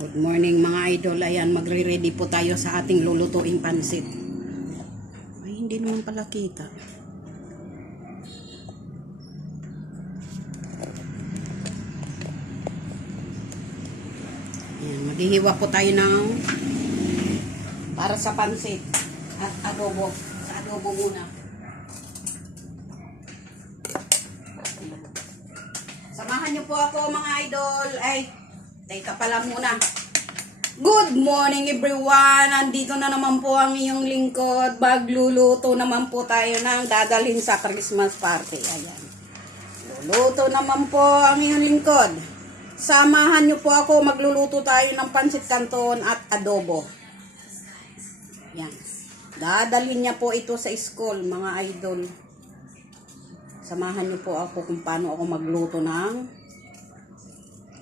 Good morning mga idol. Ayan, magre-ready po tayo sa ating lulutuing pansit. Ay, hindi naman pala kita. Ayan, maghihiwa po tayo ng para sa pansit at adobo. Sa adobo muna. Samahan niyo po ako mga idol. Ay, teka pala muna. Good morning everyone! Andito na naman po ang iyong lingkod. Magluluto naman po tayo ng dadalhin sa Christmas party. Ayan. Luluto naman po ang iyong lingkod. Samahan niyo po ako. Magluluto tayo ng pansit canton at adobo. Ayan. Dadalhin niya po ito sa school mga idol. Samahan niyo po ako kung paano ako magluto ng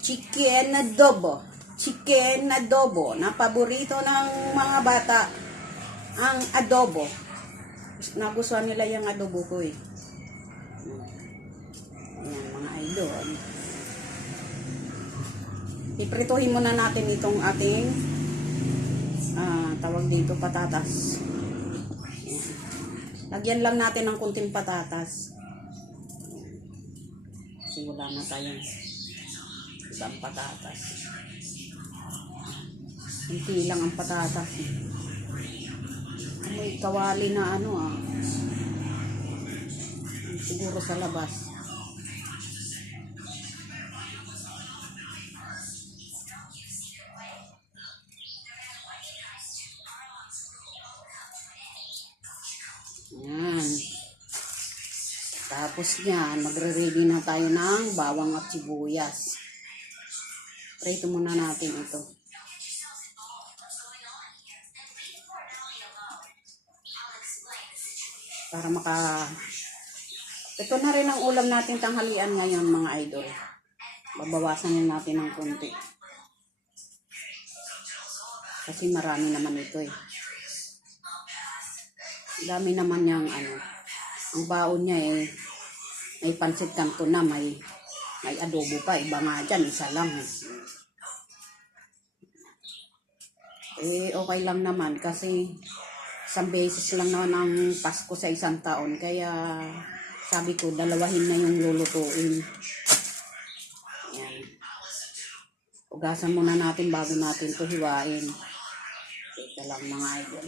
chicken adobo. Chicken adobo na paborito ng mga bata ang adobo. Nagustuhan nila yung adobo ko eh. Ayan mga idol. Iprituhin muna natin itong ating tawag dito patatas. Ayan. Lagyan lang natin ng kunting patatas. Kasi wala na tayong isang patatas. Hindi lang ang patatas. May kawali na siguro sa labas. Yan. Tapos yan, magre-ready na tayo ng bawang at sibuyas. Prito muna natin ito. Para ito na rin ang ulam natin tanghalian ngayon mga idol. Babawasan na natin ng konti. Kasi marami naman ito eh. Dami naman niyang ang baon niya eh. May pansit canton na, may adobo pa. Iba nga dyan, isa lang eh. Okay lang naman kasi isang beses lang naman ang Pasko sa isang taon. Kaya sabi ko, dalawahin na yung lulutuin. Ayan. Ugasan muna natin bago natin ito hiwain. Ito lang mga idol.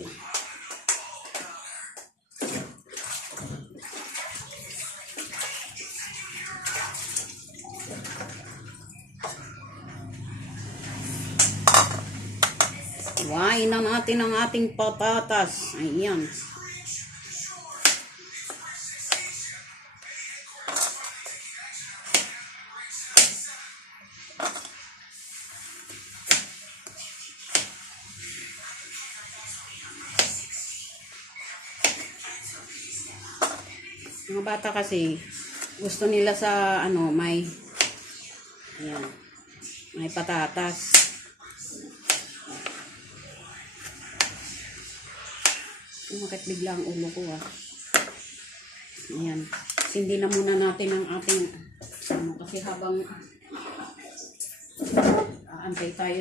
Hiwain na natin ang ating patatas. Ayan. Mga bata kasi gusto nila sa may patatas. Bakit bigla ang ulo ko Ayan. Sindi na muna natin ang ating kasi habang aantay tayo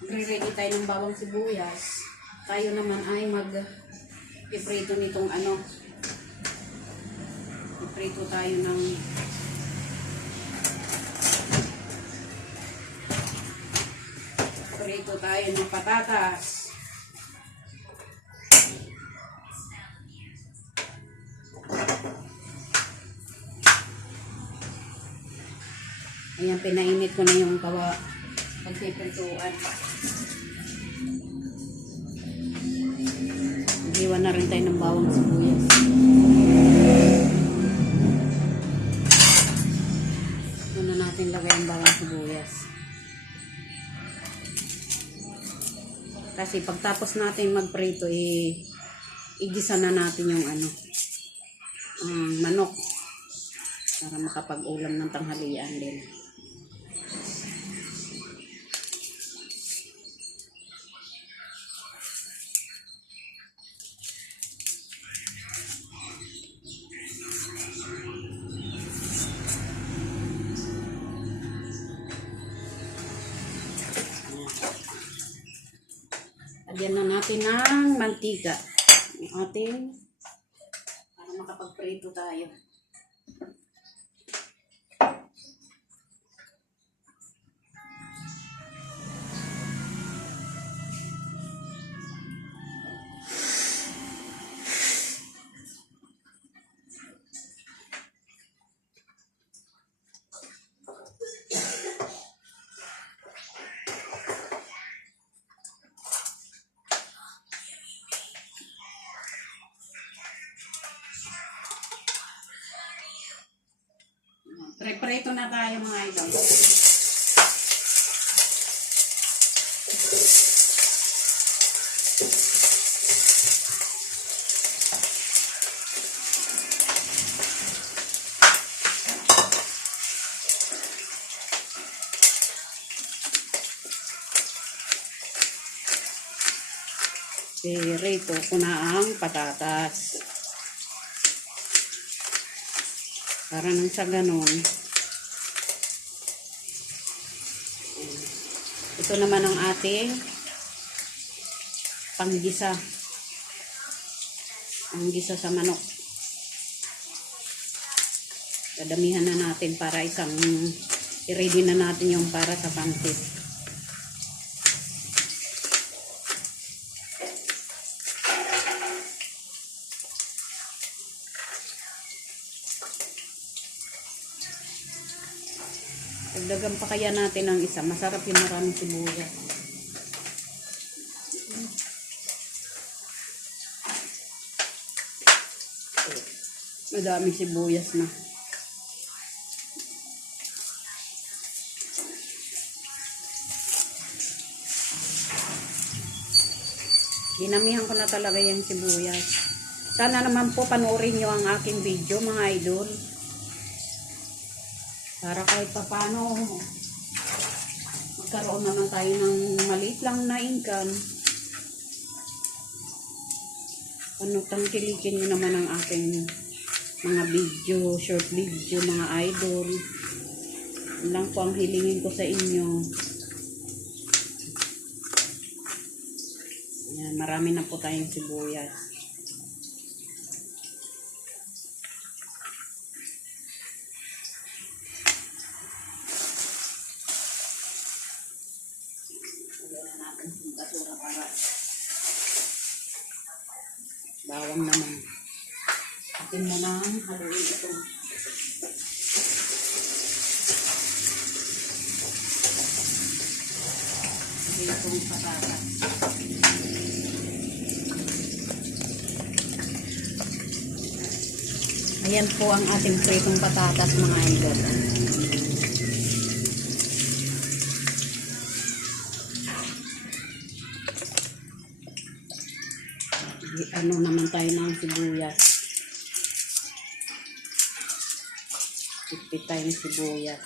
magre-ready tayo ng bawang sibuyas. Tayo naman ay mag-iprito nitong iprito tayo ng iprito tayo ng patatas. Ayan, pinainit ko na yung pagpiprituan. Iwan na rin tayo ng bawang sibuyas. Ito na natin lagay ang bawang sibuyas. Kasi pagtapos natin magprito, igisa na natin yung manok. Para makapag-ulam ng tanghalian din. Lagyan na natin ng mantika. Yung ating, para makapagprito tayo. Pre-preto na tayo mga idol. Prito ko na ang patatas. Para nang sa ganon. Ito naman ang ating panggisa. Ang gisa sa manok. Dadamihan na natin para i-ready na natin yung para sa pancit. Dagdagan pa kaya natin ng isa. Masarap yung maraming sibuyas. Madaming sibuyas na. Dinamihan ko na talaga yung sibuyas. Sana naman po panoorin nyo ang aking video mga idol. Para kahit papano magkaroon naman tayo ng maliit lang na income. Tangkilikin nyo naman ang aking mga video, short video mga idol. Yun lang po ang hilingin ko sa inyo. Yan, marami na po tayong sibuyas. Bawang naman. Atin mo na haluin ito. Itong patatas. Ayan po ang ating pritong patatas mga idol. Ano naman tayo ng sibuyas. Pipit tayo ng sibuyas.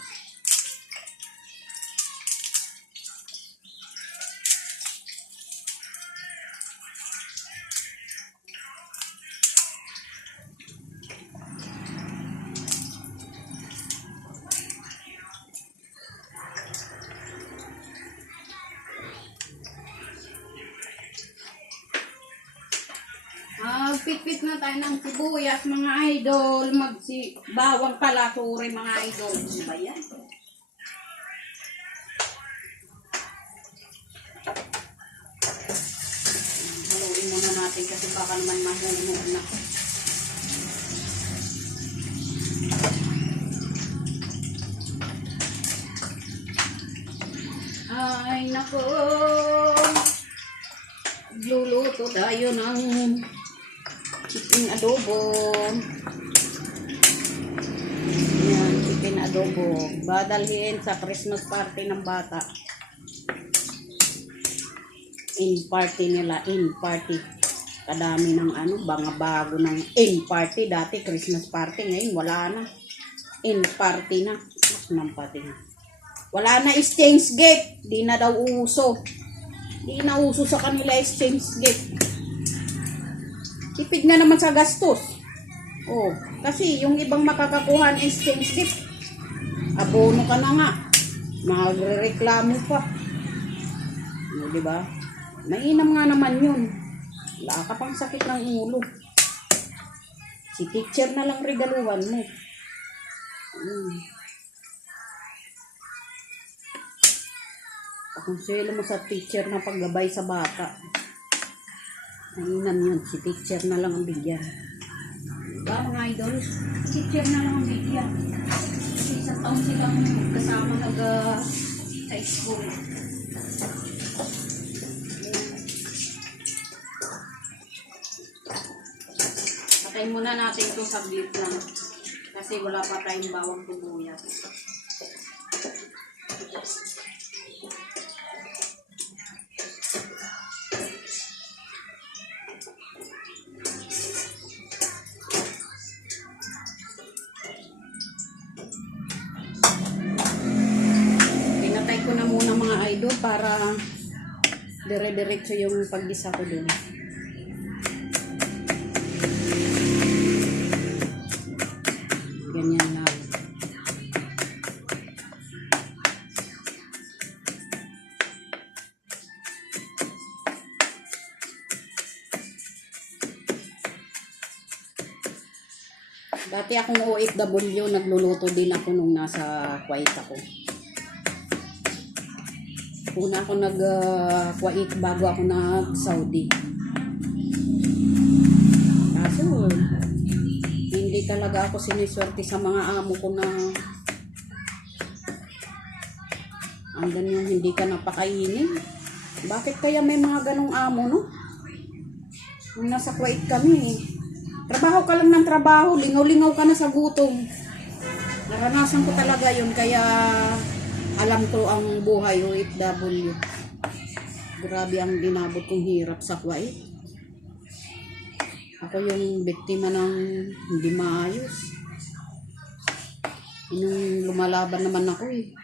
Pipit na tayo ng sibuyas mga idol. Bawang pala, sorry mga idol. Ano ba yan? Haluin muna natin kasi baka naman mahulog na. Ay nako, luluto tayo ng chicken adobo. Yan, chicken adobo. Badalhin sa Christmas party ng bata. In party nila, in party. Kadami ng mga bago ng in party. Dati Christmas party, ngayon wala na. In party na. Ng party na. Wala na exchange gift. Di na daw uso. Di na uso sa kanila exchange gift. Tipid na naman sa gastos. Oh, kasi yung ibang makakakuha ng exchange gift, abono ka na nga. Magrereklamo pa. Di ba? Mainam nga naman yun. Wala ka pang sakit ng ulo. Si teacher na lang regaluhan mo. Pakonsuelo mo sa teacher na paggabay sa bata. Mainam yun. Si teacher na lang ang bigyan. Diba mga idol? Teacher na lang ang bigyan. Kasi sa taon silang kasama sa school. Patayin muna natin ito sa saglit lang. Kasi wala pa tayong bawang sibuyas. Pinatay ko na muna mga idol para dire-diretso yung paggisa ko dun. Ganyan lang. Dati akong OFW, nagluluto din ako nung nasa Kuwait ako. Una ako nag-Kuwait bago ako nag-Saudi. Kaso, hindi talaga ako siniswerte sa mga amo ko na hanggang yung hindi ka napakainin. Bakit kaya may mga ganong amo, no? Nung nasa Kuwait kami, trabaho ka lang ng trabaho, lingaw-lingaw ka na sa gutom. Naranasan ko talaga yun, kaya alam ko ang buhay OFW. Grabe ang dinabot kong hirap sa Kuwait. Ako yung biktima ng hindi maayos. Yung lumalaban naman ako eh.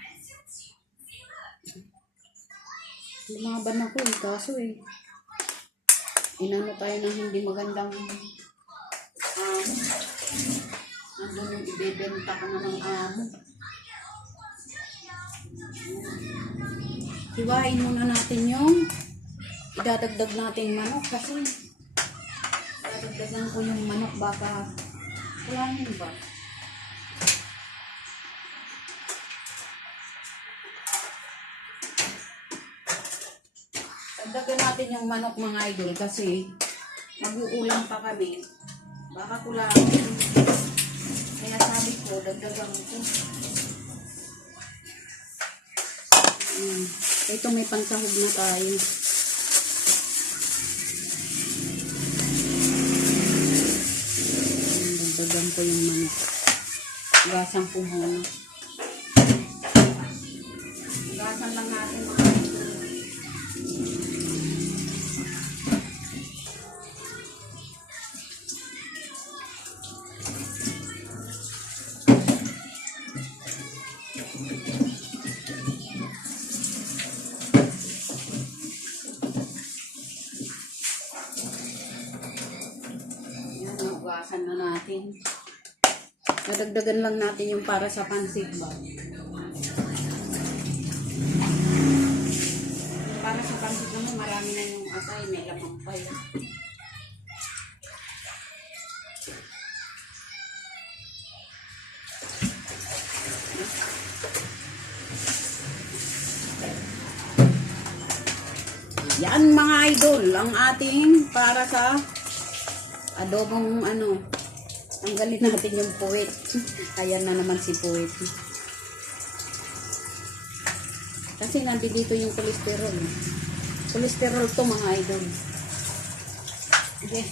Lumaban ako eh, kaso eh. Inano tayo ng hindi magandang nandun yung ibebenta ka na ng amo. Hiwain muna natin yung idadagdag natin manok kasi dadagdagan ko yung manok baka kulanin ba? Dagdagan natin yung manok mga idol kasi mag-uulam pa kami. Baka kulanin. Kaya sabi ko, dagdagan ko. Ito may pansahog na tayo. Dagdagan ko yung manok. Gasan ko muna. Gasan lang natin mga ito. Hugasan na natin. Nadagdagan lang natin yung para sa pansit ba. Para sa pansit naman marami na yung atay, may lamang pa yun. Yan mga idol, ang ating para sa adobong ano. Tanggalin natin yung puwit. Ayan na naman si puwit. Kasi nandito yung kolesterol. Kolesterol to mga idol. Okay.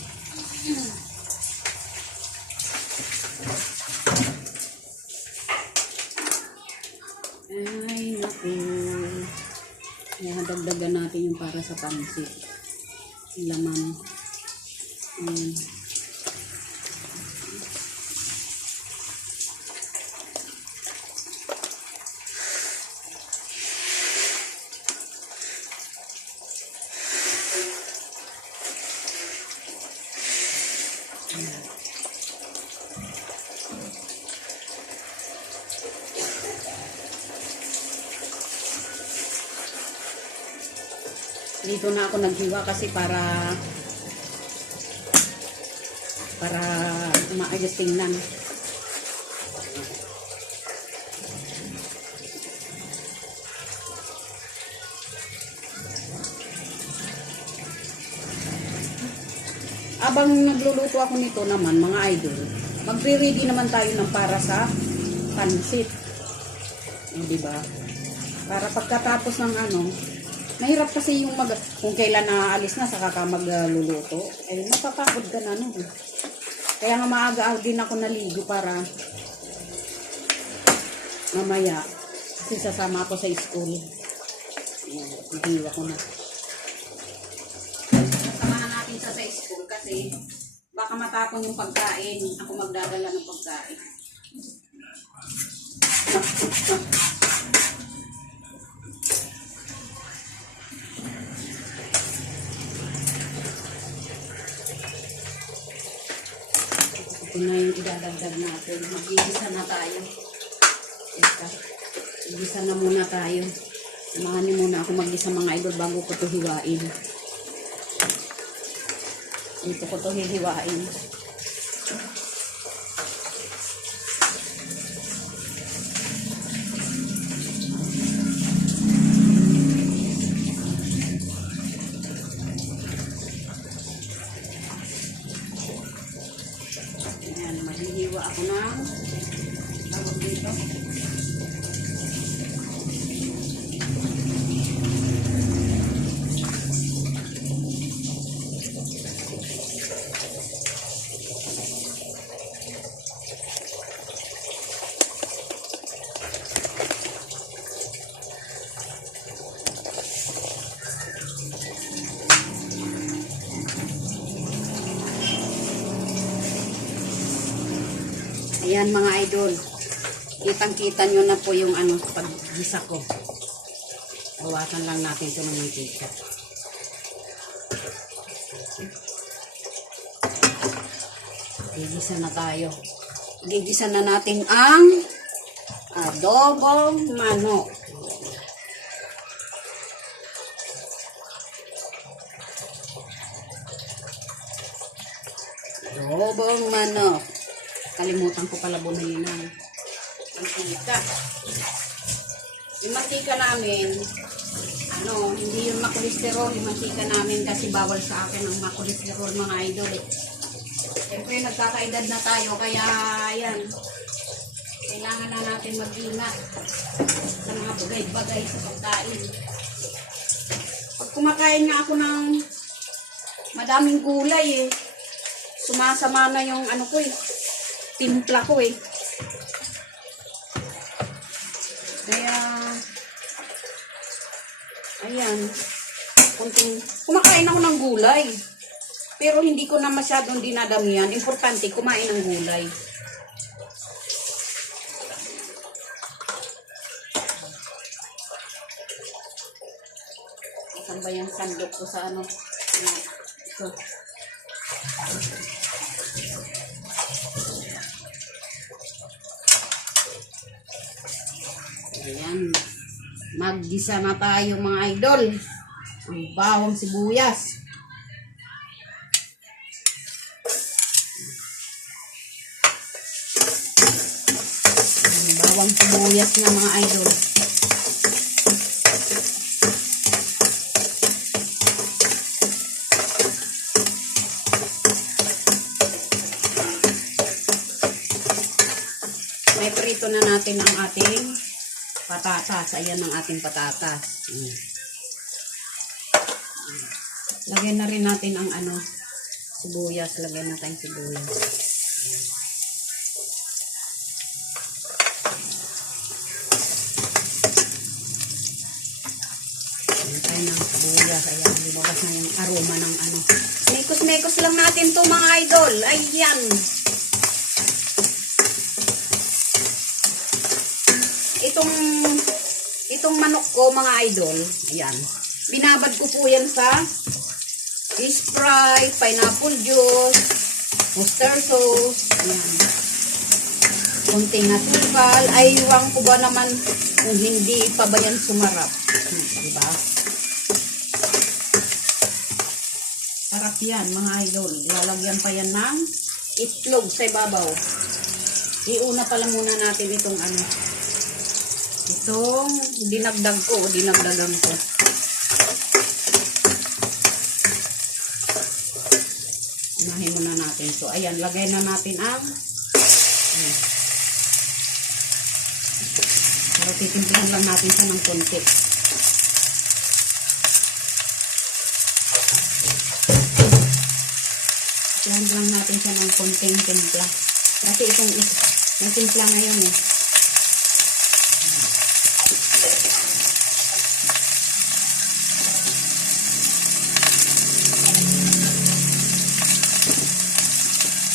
Ay, naku. Ayan, dagdagan natin yung para sa pansit. Laman. Ayan. Dito na ako naghiwa kasi para maayos tingnan. Abang nagluluto ako nito naman, mga idol, magre-ready naman tayo ng para sa pansit. Di ba? Para pagkatapos ng mahirap kasi yung kung kailan naalis na saka ka magluluto, mapapagod ka na Kaya nga maaga din ako naligo para mamaya kasi sasama ako sa school. Hiwa ko na. Sasamahan natin sa school kasi baka matapon yung pagkain. Ako magdadala ng pagkain. Ito na yung idadagdag natin. Mag-igisa na tayo. Igisa na muna tayo. Samahan niyo muna ako mag-isa mga idol bago ko ito hiwain. Dito ko ito hihiwain. Ayan, maghihiwa ako ng tawag dito. Ayan mga idol, kitang-kita nyo na po yung paggisa ko. Bawasan lang natin ito ng mantika. Gigisa na tayo. Gigisa na natin ang adobong manok. Adobong manok. Kalimutan ko pala bumili ng mantika. Yung mantika namin, hindi yung makolesterol, yung mantika namin kasi bawal sa akin ang makolesterol mga idol. Siyempre nagkakaedad na tayo, kaya ayan, kailangan na natin mag-ingat sa mga bagay-bagay sa pagkain. Pag kumakain nga ako ng madaming gulay sumasama na yung timpla ko Kaya, ayan, kumakain ako ng gulay. Pero hindi ko na masyadong dinadamihan. Importante, kumain ng gulay. Saan ba yung sandok ko sa ito? Ayan. Maggisa na tayo mga idol. Ang bawang sibuyas. Ang bawang sibuyas na mga idol. May prito na natin ang ating patatas. Ayan ang ating patatas. Lagyan na rin natin ang sibuyas. Lagyan natin sibuyas. Lagyan tayo ng sibuyas. Ayan, lumabas na yung aroma ng Mekos-mekos lang natin to mga idol. Ayan. Itong manok ko mga idol, ayan, binabad ko po yan sa Sprite, pineapple juice, mustard sauce, ayan, konting asukal. Aywan ko ba naman kung hindi pa ba yan sumarap, diba? Masarap yan mga idol. Lalagyan pa yan ng itlog sa ibabaw. Iuna pala muna natin itong ano. Itong dinagdag ko. Dinagdagan ko. Unahin muna natin. So ayan. Lagay na natin ang ayan. Pero titimplahan lang natin siya ng konti. Timplahan lang natin siya ng konting timpla. Kasi itong may timpla ngayon eh.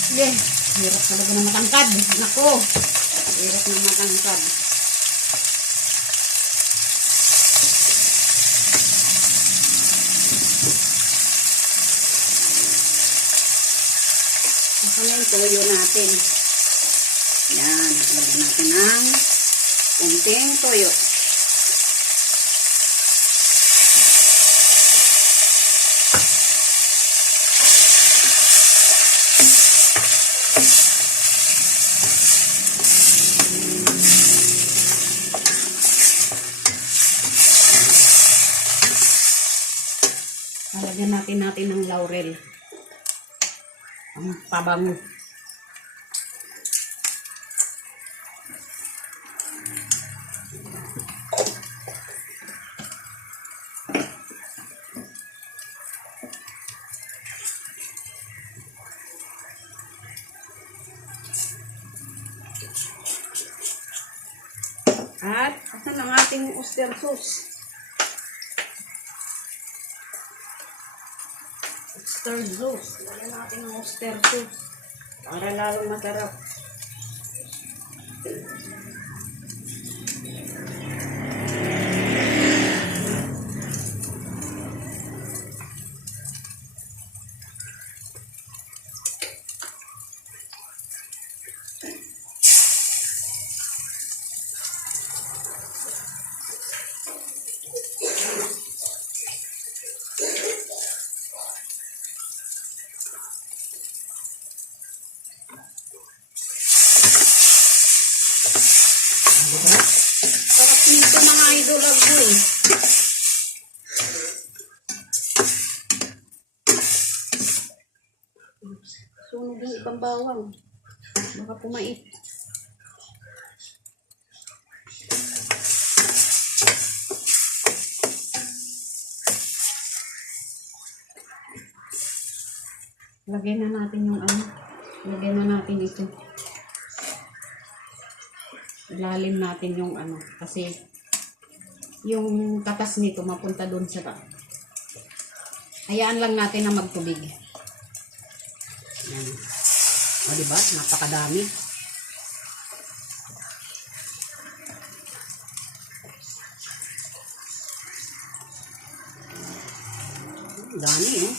Sige, hirap talaga na matangkad. Nako, hirap na matangkad. Ito na yung toyo natin. Yan, lagyan natin ng kunting toyo. Lalagyan natin ng laurel. Ang pabango. At asan ang ating oyster sauce? Oyster sauce. Lagyan natin ng oyster sauce para lalong masarap. Sarap nito mga idol ako eh. Sunog yung ibang bawang. Baka pumait. Lagyan na natin yung ano. Lagyan na natin ito. Ilalim natin yung ano. Kasi yung katas nito mapunta doon sa bak. Hayaan lang natin na magtubig. Yan. O diba? Napakadami. Dami eh.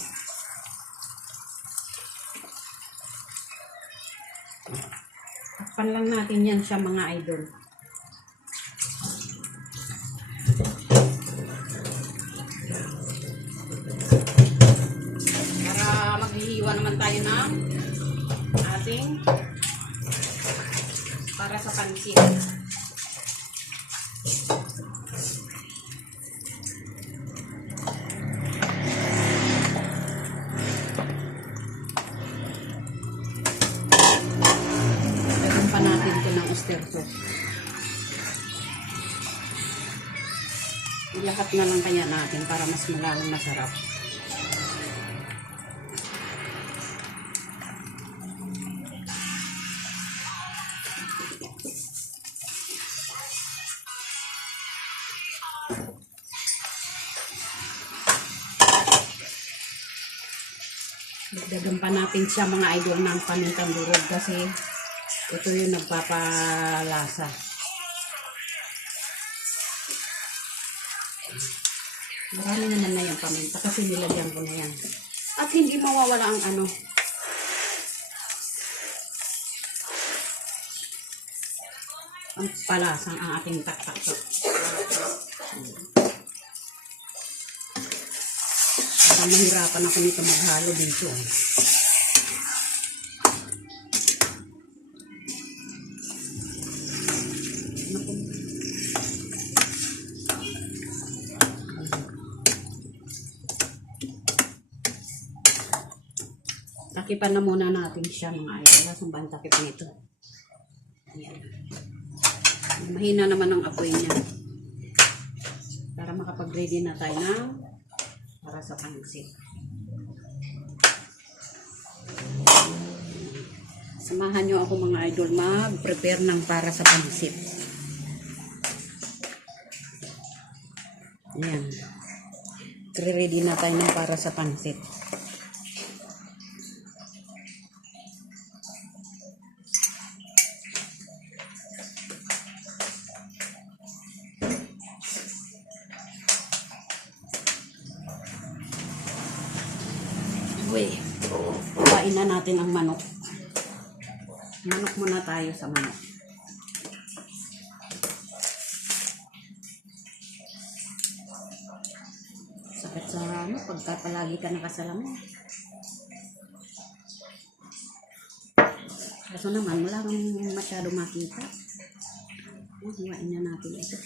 Takpan lang natin yan siya mga idol. Para maghihiwa naman tayo ng ating para sa pansit. Ilahat na lang kanya natin para mas malalong masarap. Dagdagan pa natin siya mga idol ng pamintang durog kasi ito yung nagpapalasa. Marami naman na yung paminta kasi nilagyan ko na yan. At hindi mawawala ang ano. Ang palasang ang ating taktak. Parang mahirapan ako nito maghalo dito. Naku. Takipan na muna natin siya mga idol. Lasang ba ang takip nito? Ayan. Mahina naman ang apoy niya. Para makapag-ready na tayo ng para sa pansit. Samahan nyo ako mga idol mag-prepare ng para sa pansit. Ayan. Ready na tayo ng para sa pansit. Uy, kuhain na natin ang manok. Manok muna tayo sa manok. Sakit sa ano, pagka palagi ka nakasalamin. Kaso naman, wala kang masyado makita. Kuhain na natin ito.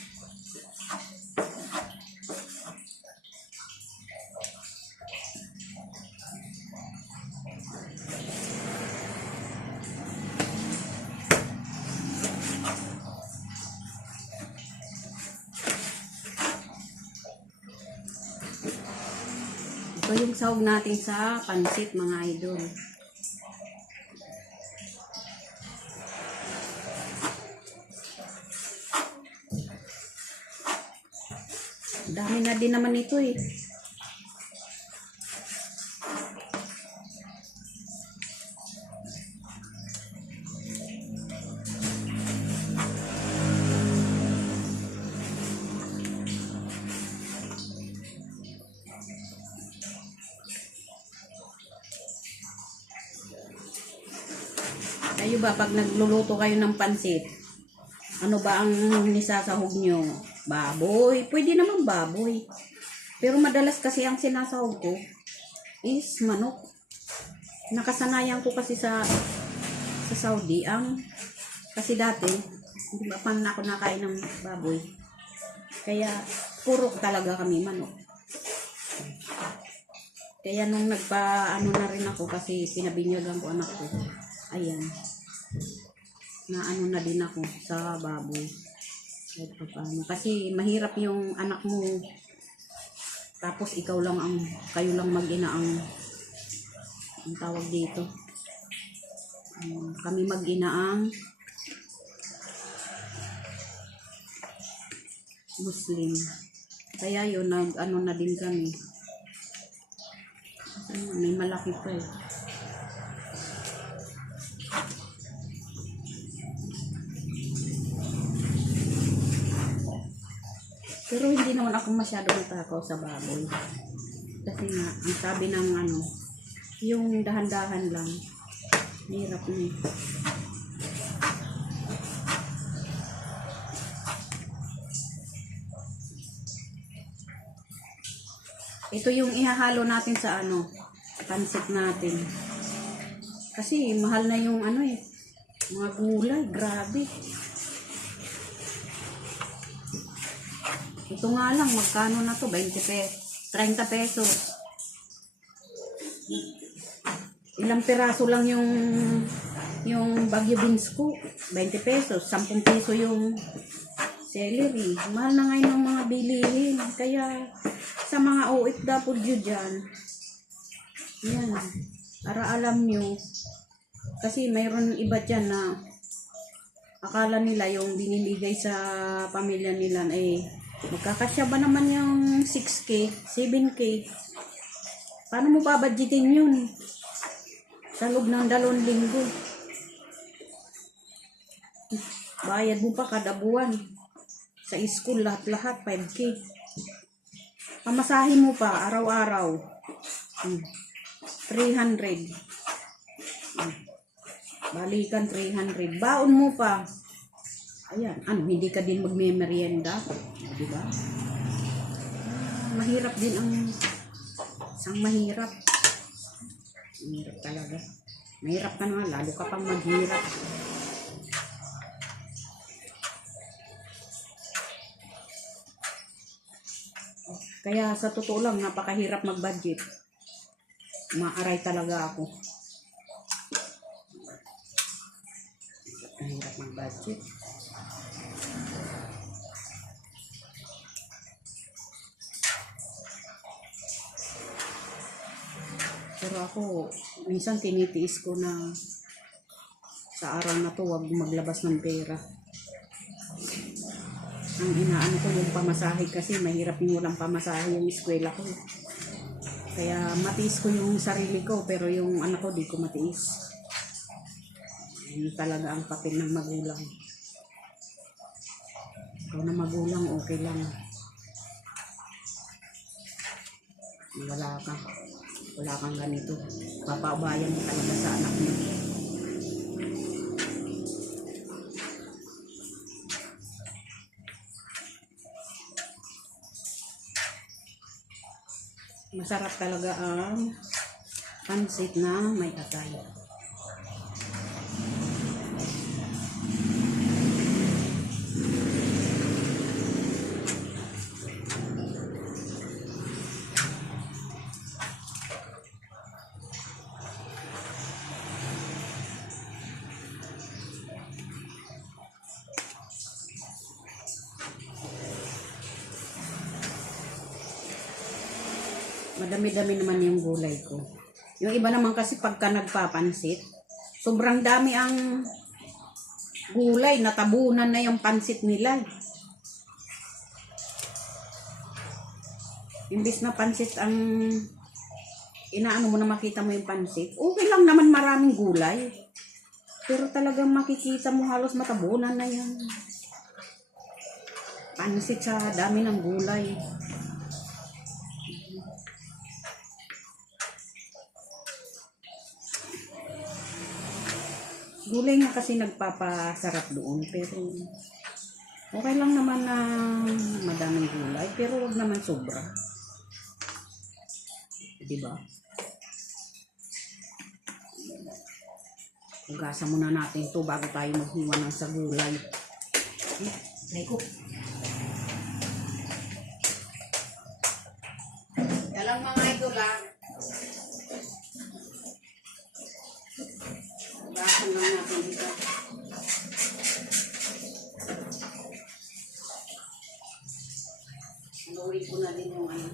Ito yung sahog natin sa pansit mga idol. Dami na din naman ito eh. Kayo ba, pag nagluluto kayo ng pansit, ano ba ang nisasahog nyo? Baboy? Pwede naman baboy. Pero madalas kasi ang sinasahog ko is manok. Nakasanayan ko kasi sa Saudi kasi dati, hindi ba pan ako nakain ng baboy. Kaya puro talaga kami manok. Kaya nung nagpa-ano na rin ako kasi pinabinyagan ko anak ko. Ayan. Na ano na din ako sa baboy. Kasi mahirap yung anak mo. Tapos ikaw lang kayo lang mag-ina ang tawag dito. Kami mag-ina ang Muslim. Kaya yun, ano na din kami. May malaki pa eh. Pero hindi naman ako masyadong takaw sa baboy. Kasi nga, ang sabi ng ano, yung dahan-dahan lang, hirap na eh. Ito yung ihahalo natin sa ano, pansit natin. Kasi mahal na yung ano eh, mga gulay, grabe. Ito nga lang, magkano na to? 20 pesos, 30 pesos. Ilang piraso lang yung Baguio beans ko. 20 pesos, 10 peso yung celery. Mahal na ngayon ng mga bilihin. Kaya sa mga OFW dyan, yan, para alam nyo. Kasi mayroon iba dyan na akala nila yung binibigay sa pamilya nila ay magkakasya ba naman yung 6K, 7K? Paano mo babadgetin yun? Sa loob ng 2 linggo. Bayad mo pa kada buwan. Sa school, lahat-lahat, 5K. Pamasahin mo pa, araw-araw. 300. Balikan 300. Baon mo pa. Ayan, hindi ka din magme-merienda, di ba? Mahirap din ang Ang mahirap. Mahirap talaga. Mahirap ka na, lalo ka pang maghirap. Kaya sa totoo lang, napakahirap mag-budget. Maaray talaga ako. Mahirap mag-budget. Pero ako, minsan tinitiis ko na sa araw na to, wag maglabas ng pera. Ang inaano ko yung pamasahe kasi mahirap yung walang pamasahe yung eskwela ko. Kaya matiis ko yung sarili ko, pero yung anak ko di ko matiis. Yun talaga ang papel ng magulang. Ikaw na magulang, okay lang. Wala kang ganito. Papaubayan mo talaga sa anak mo. Masarap talaga ang pansit na may atay. Madami-dami naman yung gulay ko. Yung iba naman kasi pagka nagpapansit, sobrang dami ang gulay, natabunan na yung pansit nila. Imbis na pansit ang inaano mo na makita mo yung pansit, okay lang naman maraming gulay. Pero talagang makikita mo halos matabunan na yung pansit sa dami ng gulay. Gulay nga kasi nagpapasarap doon, pero okay lang naman na madaming gulay, pero wag naman sobra. Diba? Hugasan muna natin to bago tayo maghiwa ng sa gulay. Lego. Dalang mga idol lang. Hugasan lang natin dito. Haluin ko na din yung ano.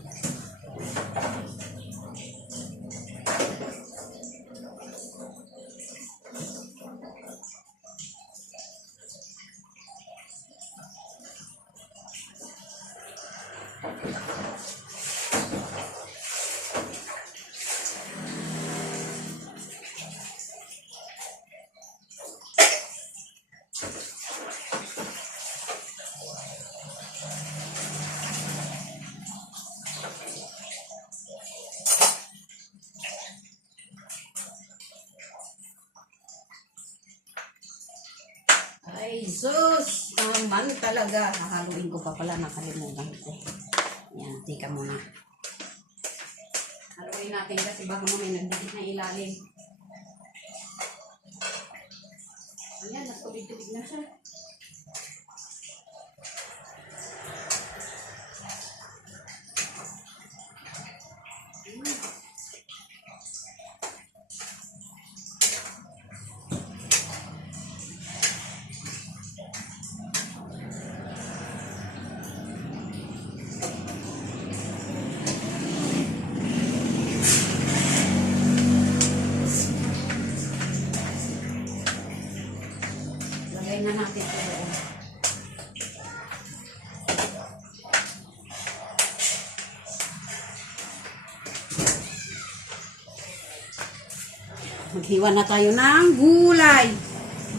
Ay, sus! Naman talaga. Hahaluin ko pa pala. Nakalimutan ko. Yan, tika muna. Haluin natin kasi baka mamaya nagdikit na ilalim. Ayan, nagtubig-tubig na siya. Lagay na natin ito doon. Maghiwa na tayo ng gulay.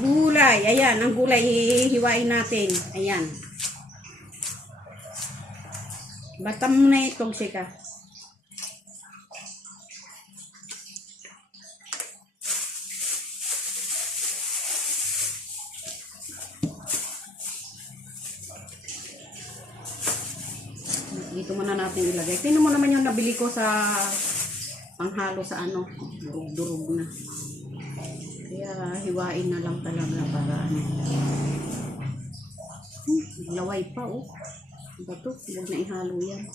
Gulay. Ayan, ang gulay hihiwain natin. Ayan. Batam mo na itong sika. Dito muna natin ilagay. Tingnan mo naman yung nabili ko sa panghalo sa ano, durug-durug na. Kaya hiwain na lang talaga para ano. Laway pa oh. Bato, huwag na ihalo yan.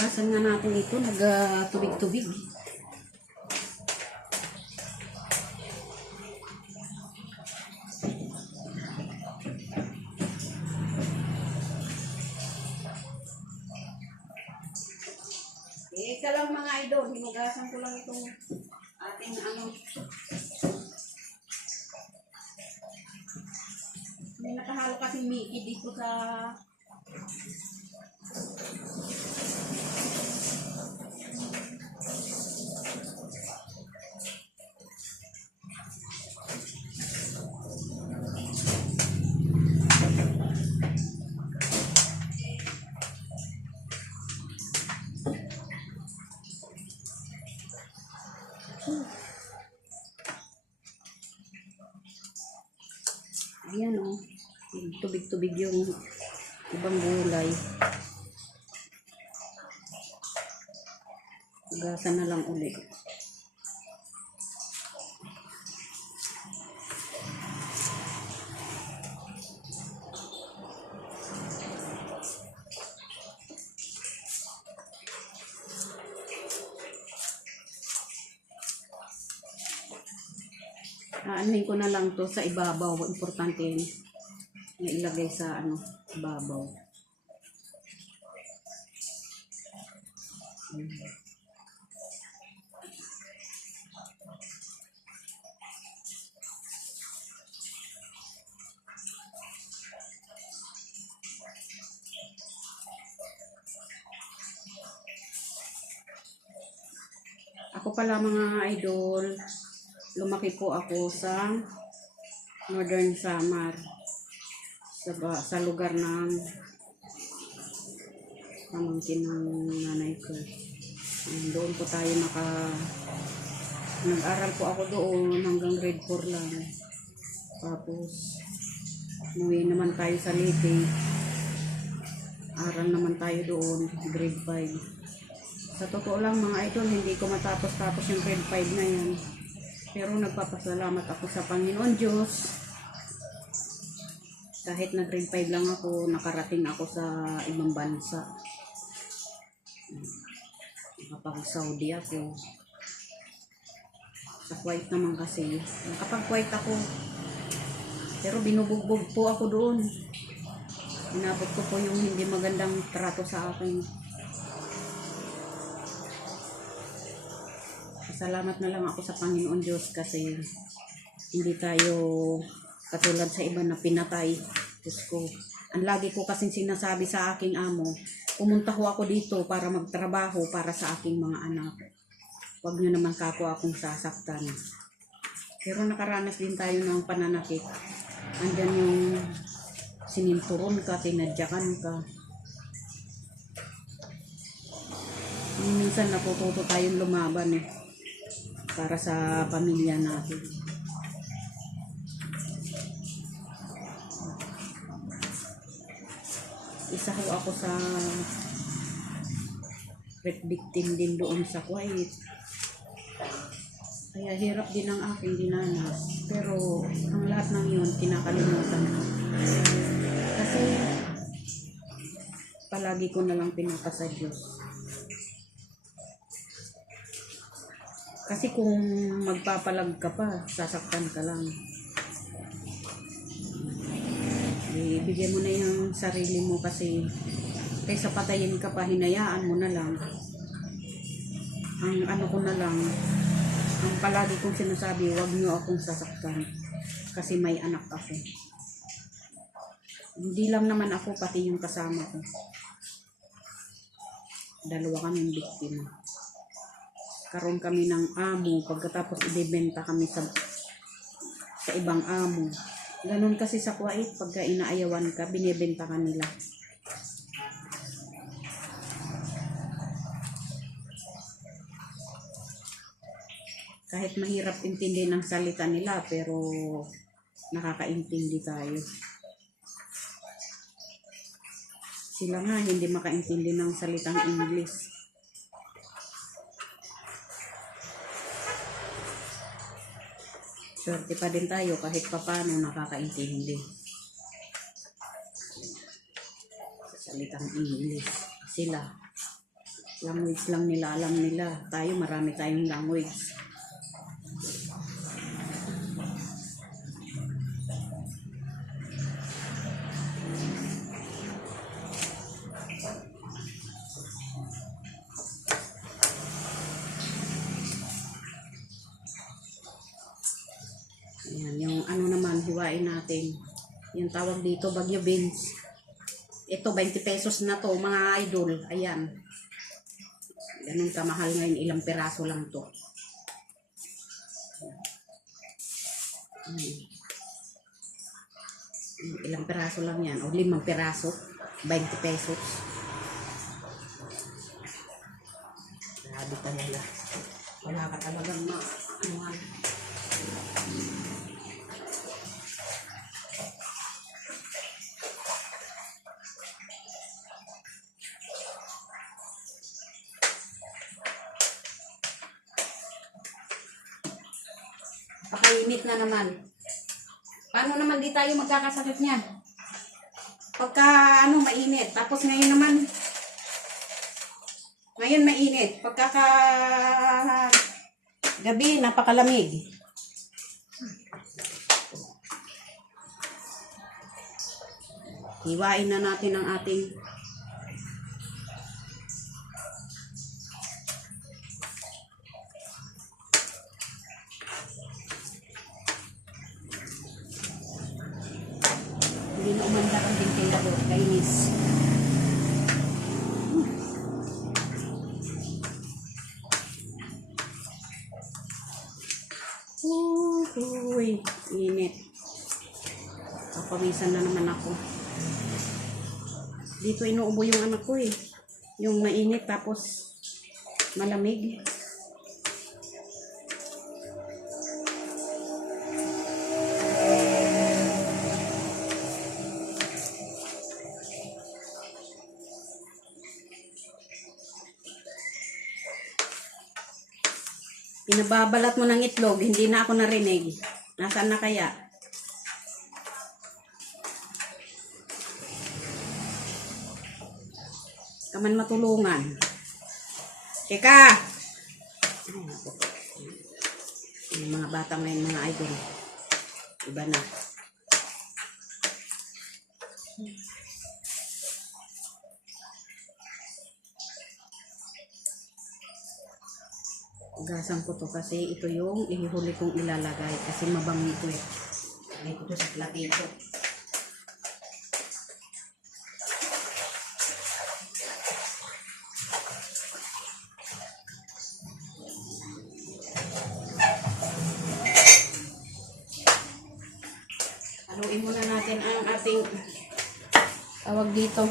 Gasan nga natin ito, nag-tubig-tubig. Ika lang mga idol, hinugasan ko lang itong ating ano. May nakahalo kasing Mickey dito sa ayan o, tubig-tubig yung ibang gulay. Gasan na lang ulit. Aanuhin ko na lang to sa ibabaw. Importante yun na ilagay sa ano, ibabaw. Ako pala mga idol, lumaki po ako sa Northern Samar, sa lugar ng pamangkin ng nanay ko. Doon po tayo nag-aral po ako doon hanggang grade 4 lang. Tapos umuwi naman tayo sa Leyte. Aral naman tayo doon, grade 5. Sa totoo lang mga idol, hindi ko matapos-tapos yung grade 5 na yan. Pero nagpapasalamat ako sa Panginoon Diyos. Kahit na grade 5 lang ako, nakarating ako sa ibang bansa. Nakapag-Saudi ako. Sa Kuwait naman kasi. Nakapag-Kuwait ako. Pero binubugbog po ako doon. Inabot ko po yung hindi magandang trato sa akin. Salamat na lang ako sa Panginoon Diyos kasi hindi tayo katulad sa iba na pinatay. Diyos ko. Ang lagi ko kasing sinasabi sa aking amo, pumunta ho ako dito para magtrabaho para sa aking mga anak. Huwag nyo naman kako akong sasaktan. Pero nakaranas din tayo ng pananakit. Andyan yung sininturon ka, tinadyakan ka. Minsan natututo tayong lumaban para sa pamilya natin. Isa ho ako sa rape victim din doon sa Kuwait. Kaya hirap din ang aking dinanas. Pero ang lahat ng yun, kinakalimutan ko. Kasi palagi ko na lang pinapasa Diyos. Kasi kung magpapalag ka pa, sasaktan ka lang. Ibigay mo na yung sarili mo kasi kaysa patayin ka pa, hinayaan mo na lang. Ang ano ko na lang, ang palagi kong sinasabi, huwag niyo akong sasaktan kasi may anak ako. Hindi lang naman ako, pati yung kasama ko. Dalawa kaming biktima. Karoon kami ng amo, pagkatapos ibebenta kami sa ibang amo. Ganon kasi sa Kuwait, pagka inaayawan ka, binibenta ka nila. Kahit mahirap intindihin ang salita nila, pero nakakaintindi tayo. Sila nga hindi makaintindi ng salitang English. Swerte pa din tayo kahit papano nakakaintindi sa salitang English. Sila, language lang nila, alam nila. Tayo, marami tayong language. Ayan, yung ano naman, hiwain natin. Yung tawag dito, Bagyo beans. Ito, 20 pesos na to, mga idol. Ayan. Ganun kamahal ngayon, ilang peraso lang to. Ayan. Ilang peraso lang yan. O 5 peraso, 20 pesos. Grabe talaga. Wala ka talagang ano. Pakainit na naman. Paano naman di tayo magkakasakit niyan? Pagka mainit. Tapos ngayon naman, mainit. Pagkaka gabi, napakalamig. Hiwain na natin ang ating hindi na umandar ang ventilador, kainis. Uy, init. Papawisan na naman ako. Dito inuubo yung anak ko eh. Yung mainit tapos malamig. Pinababalat mo ng itlog, hindi na ako narinig. Nasaan na kaya? Kaman matulungan. Teka! Yung mga bata ngayon, mga idol. Iba na. Ugasan ko to kasi ito yung ihuli kong ilalagay kasi mabango ito eh. Lagay ko to sa platito. Haluin muna natin ang ating tawag dito.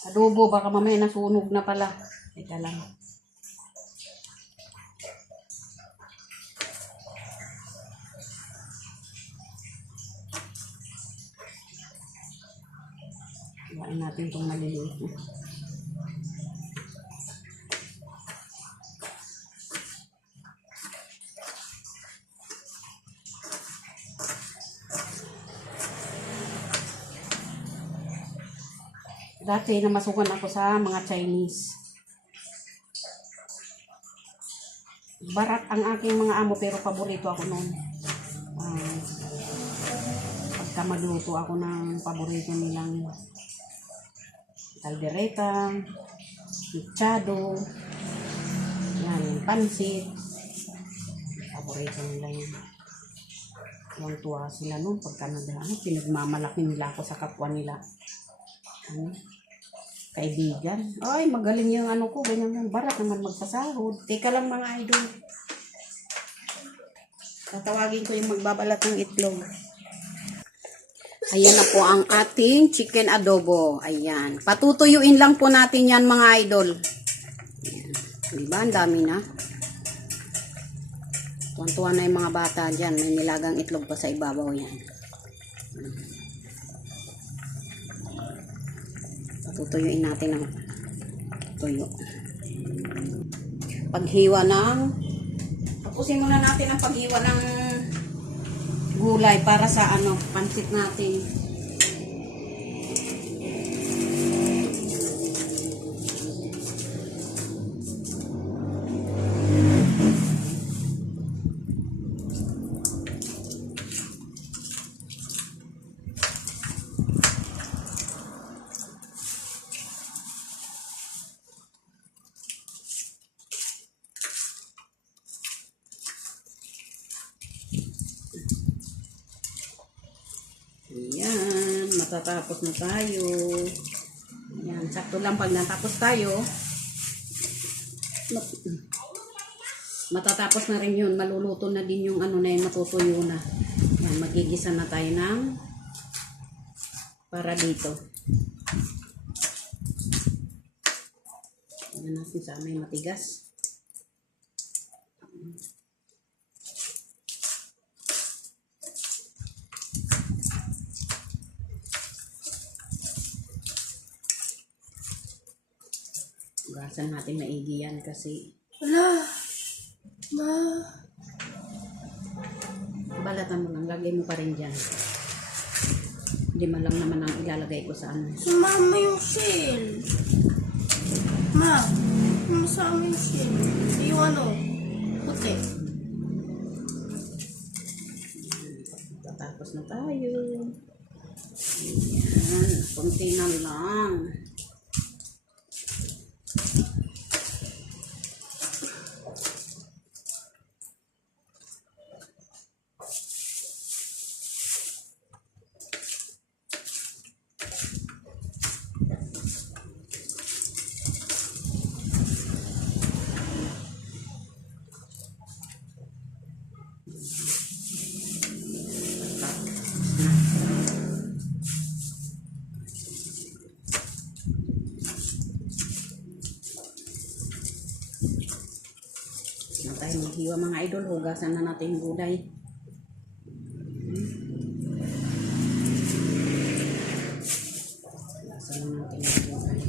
Adobo, baka mamaya nasunog na pala. Teka lang. Iwain natin itong maliliit. Dati namasukan ako sa mga Chinese. Barat ang aking mga amo pero paborito ako noon. Pagka magluto ako ng paborito nilang caldereta, mechado, yan, pansit. Paborito nila yun. Tuwang-tuwa sila noon pagka pinagmamalaki nila ako sa kapwa nila. Kaibigan. Ay, magaling yung ano ko. Ganyan yung barat naman magpasahod. Teka lang mga idol. Tatawagin ko yung magbabalat ng itlog. Ayan na po ang ating chicken adobo. Ayan. Patutuyuin lang po natin yan mga idol. Ayan. Diba? Ang dami na. Tuwan-tuwa na yung mga bata dyan. May nilagang itlog pa sa ibabaw yan. Patutuyuin natin ang tuyo. Paghiwa ng tapusin muna natin ang paghiwa ng gulay para sa pansit natin. Ayan, matatapos na tayo. Ayan, sakto lang pag natapos tayo. Matatapos na rin yun. Maluluto na din yung na yun, matutuyo na. Ayan, magigisa na tayo ng para dito. Ayan natin sa may matigas. Ugasan natin maigi yan kasi balatan mo lang, lagay mo pa rin dyan. Hindi man lang naman ang ilalagay ko sa Sumama yung shell. Ma, sumama yung shell. Yung puti. Tatapos na tayo. Ayan, kunti na lang. Na tayo maghiwa mga idol, hugasan na natin yung gulay. Hugasan na natin yung gulay.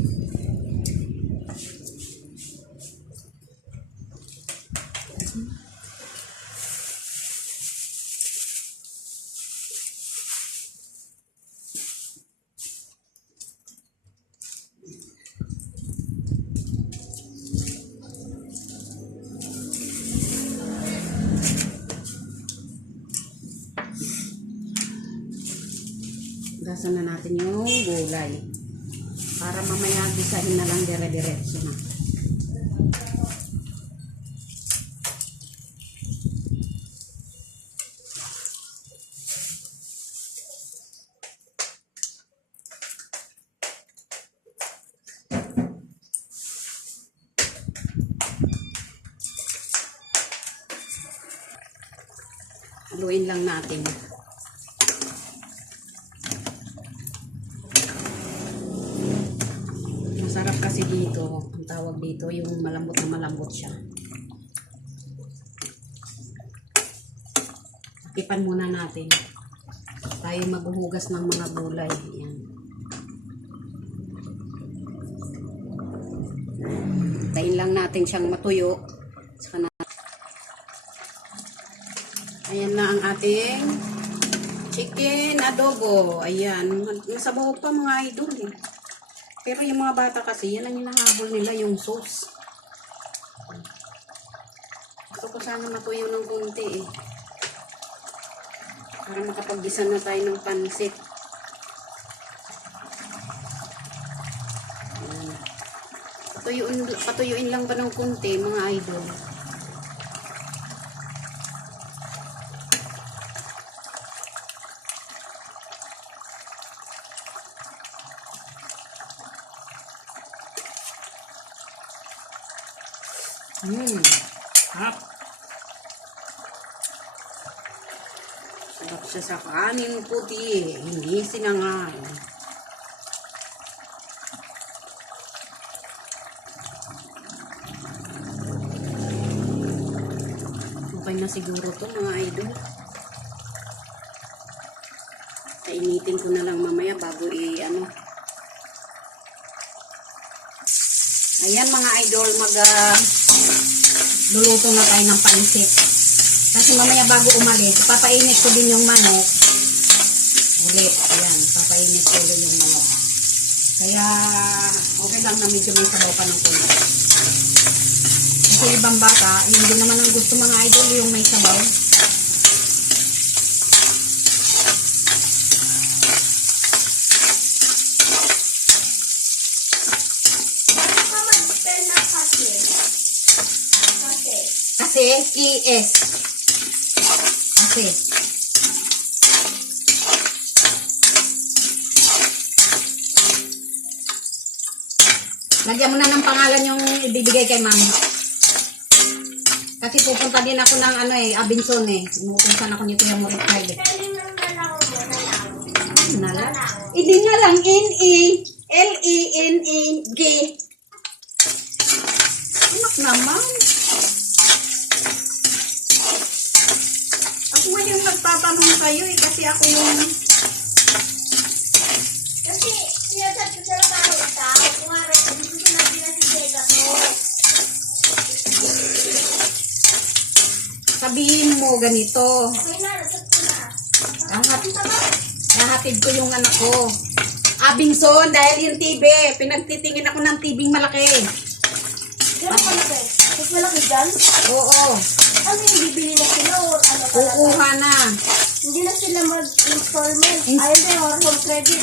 Hugasan na natin yung gulay. Para mamaya gisahin na lang dire-diretso na. Haluin lang natin. Masarap kasi dito, ang tawag dito, yung malambot na malambot siya. Tipan muna natin. Tayo maghuhugas ng mga gulay. Ayan. Tayin lang natin siyang matuyo. Saka na. Ayan na ang ating chicken adobo. Ayan. Masabaw pa mga idol eh. Pero yung mga bata kasi, yan ang hinahabol nila, yung sauce. Gusto ko sana matuyo ng kunti eh. Para makapag-gisa na tayo ng pansit. Patuyuin lang ba ng kunti mga idol? Sarap. Sarap siya sa kanin puti. Hindi sinangay. Okay na siguro to mga idol. Kainitin ko na lang mamaya bago i-ano. Ayan mga idol, luluto na tayo ng pansit. Kasi mamaya bago umalis, papainit ko din yung manok. Ulit, ayan, papainit ko ulit yung manok. Kaya, okay lang na medyo may sabaw pa ng kulo. Kasi ibang bata, yun din naman ang gusto mga idol, yung may sabaw. Kasi, KS. Kasi. Lagyan mo na ng pangalan yung ibibigay kay ma'am. Kasi pupunta din ako ng Abinson eh. Pupunta ako ni Kuya Morit Friday. Nalang? Hindi nga lang. N-E-L-E-N-E-G. Anak naman. Ako nga yung nagtatanong sa'yo eh. Kasi ako yung... Kasi, sinasabi ko sa laro ikaw, kung nga rin, hindi ko sinabi na si Jeda to. Sabihin mo ganito. Okay na, nasat ko na. Nahatid ko yung anak ko. Abingson, dahil yung TV. Pinagtitingin ako ng TV malaki. Pero malaki. Mas malaki dyan? Oo. Ano yung bibili na sila or ano talaga? Kukuha na. Hindi na sila mag-installment. Ayaw na yung home credit.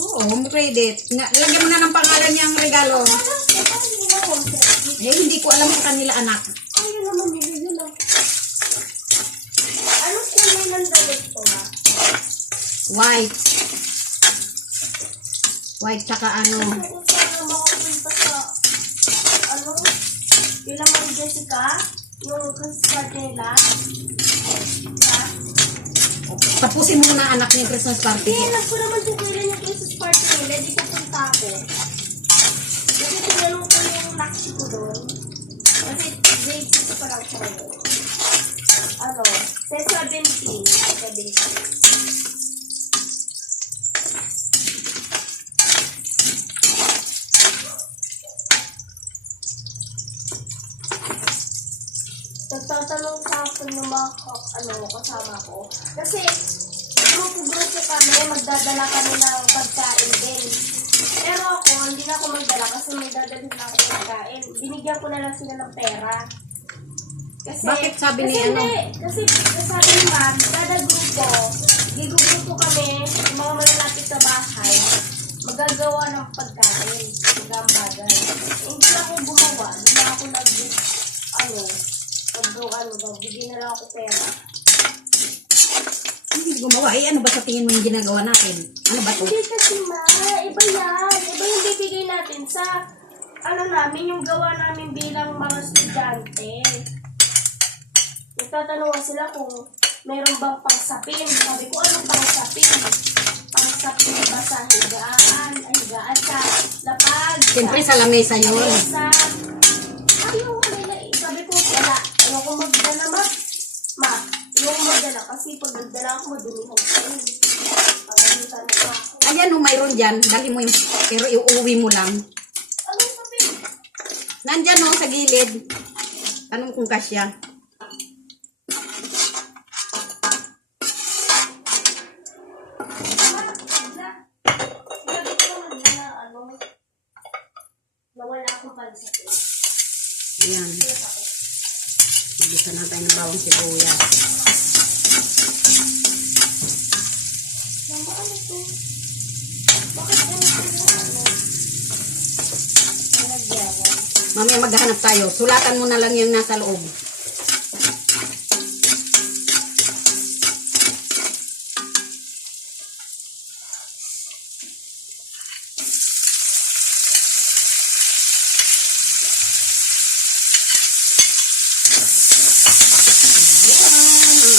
Oo, home credit. Lagyan mo na ng pangalan niyang regalo. Bakit hindi na home credit? Eh, hindi ko alam yung kanila anak. Ayun naman bibili yun ah. Anong kulay ng damit ko ha? White. White tsaka ano. Kung saan makapunta sa ano? Bilang ang Jessica? Yung Christmas nila? Ha? Tapusin mo na anak niya Christmas party. Hindi, alam ko naman kung kailan yung Christmas party nila. Di pupunta ako. Kasi tinanong ko yung naksi ko doon. Kasi grade 6 pa lang siya ngayon. Ano? Sa 17. 17. Nagtatanong sa akin yung mga kasama ko. Kasi, grupo-grupo kami, magdadala kami ng pagkain din. Pero ako, hindi na ako magdala kasi may dadalhin na ako ng pagkain. Binigyan ko na lang sila ng pera. Kasi, Bakit sabi ni kasi ano? Hindi, kasi sabi ni ma'am, kada grupo, gigugupo kami, yung mga malalapit sa bahay, magagawa ng pagkain, magambagay. Hindi na ako gumawa, hindi na ako bigyan na lang ako pera. Hindi gumawa. Eh, ano ba sa tingin mo yung ginagawa natin? Ano ba to? Hindi kasi iba yan. Iba yung bibigay natin sa, namin, yung gawa namin bilang mga estudyante. Nagtatanong sila kung meron bang pangsapin. Sabi ko, anong pangsapin? Pangsapin ba sa higaan sa lapag? Siyempre sa lamesa yun. Lamesa. Ayaw ko nila eh. Sabi ko, wala. Ayaw ko magdala, ma. Ayaw ko magdala kasi pag nagdala ako, madumihan ko yun. Pagalitan ko ako. Ayan o, mayroon dyan. Dali mo yung, pero iuwi mo lang. Anong sapin? Nandyan o, sa gilid. Tanong kung kasya. Nawala akong pansapin. Ayan. Magisa na tayo ng bawang sibuyas. Mama, ano to? Bakit ganito yung nalagyanan? Mamaya maghahanap tayo. Sulatan mo na lang yung nasa loob.